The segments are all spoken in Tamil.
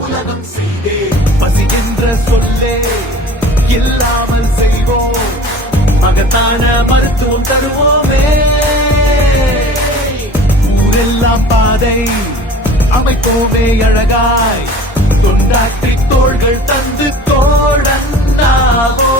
உலகம் செய்தே பசி என்ற சொல்லே இல்லாமல் செய்வோம் மகத்தான மருத்துவம் தருவோமே ஊரெல்லாம் பாதை அமைப்போமே அழகாய் தொண்டாற்றி தோள்கள் தந்து தோழன்னாவோ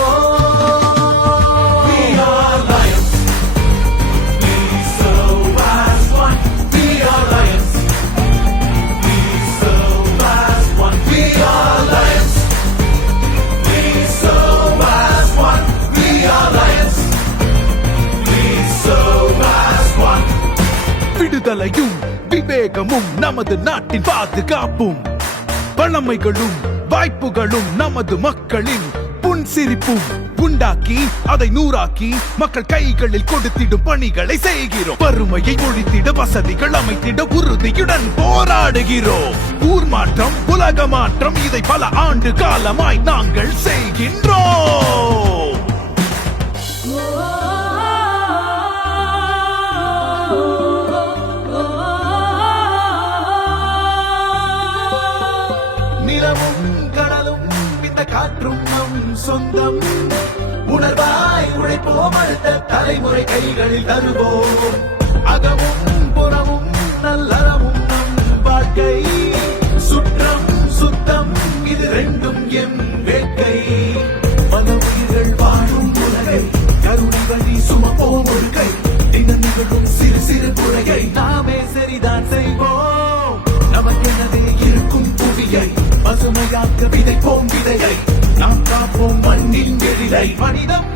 விடுதலையும் விவேகமும் நமது நாட்டின் பாதுகாப்பும் பழமைகளும் வாய்ப்புகளும் நமது மக்களின் புன்சிரிப்பும் உண்டாக்கி அதை நூறாக்கி மக்கள் கைகளில் கொடுத்திடும் பணிகளை செய்கிறோம் வறுமையை ஒழித்திட வசதிகள் அமைத்திட உறுதியுடன் போராடுகிறோம் ஊர் மாற்றம் உலக மாற்றம் இதை பல ஆண்டு காலமாய் நாங்கள் செய்கின்றோம் நிலமும் கடலும் இந்த காற்றும் நம் சொந்தம் உணர்வாய் உழைப்போம் அடுத்த தலைமுறை கைகளில் தருவோம் அகமும் புறமும் நல்லறமும் நம் வாழ்க்கை சுற்றம் சுத்தம் இது ரெண்டும் எம் வேட்கை பல உயிர்கள் வாழும் உலகை கருணை வழி சுமப்போம் ஒரு கை தினம் நிகழும் சிறு சிறு குறையை நாமே சரிதான் செய்வோம் நமக்கெனவே இருக்கும் புவியை பசுமையாக்க விதைப்போம் விதையை நாம் காப்போம் மண்ணின் எழிலை மனிதம்